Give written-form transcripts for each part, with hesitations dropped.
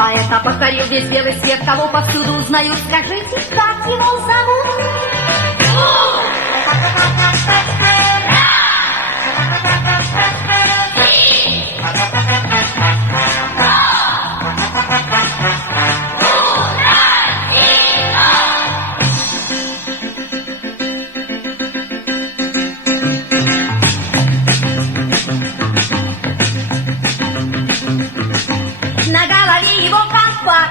Поэта покорил весь белый свет, кого повсюду узнают. Скажите, как его зовут? На голове его колпак,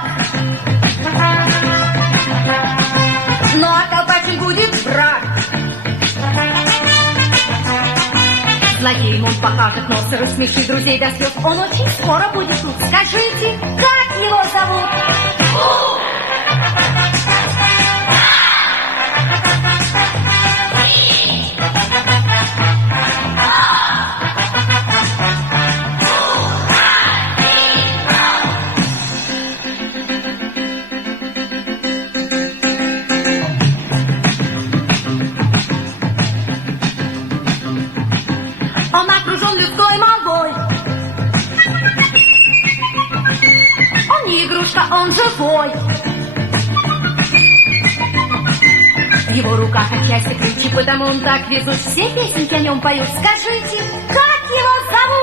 но колпачен будет враг. Злодеем он покажет нос и рассмешит друзей до слез. Он очень скоро будет тут. Скажите, как его зовут? Он окружен людской молвой. Он не игрушка, он живой. В его руках от счастья ключи, потому он так везут. Все песенки о нем поют. Скажите, как его зовут?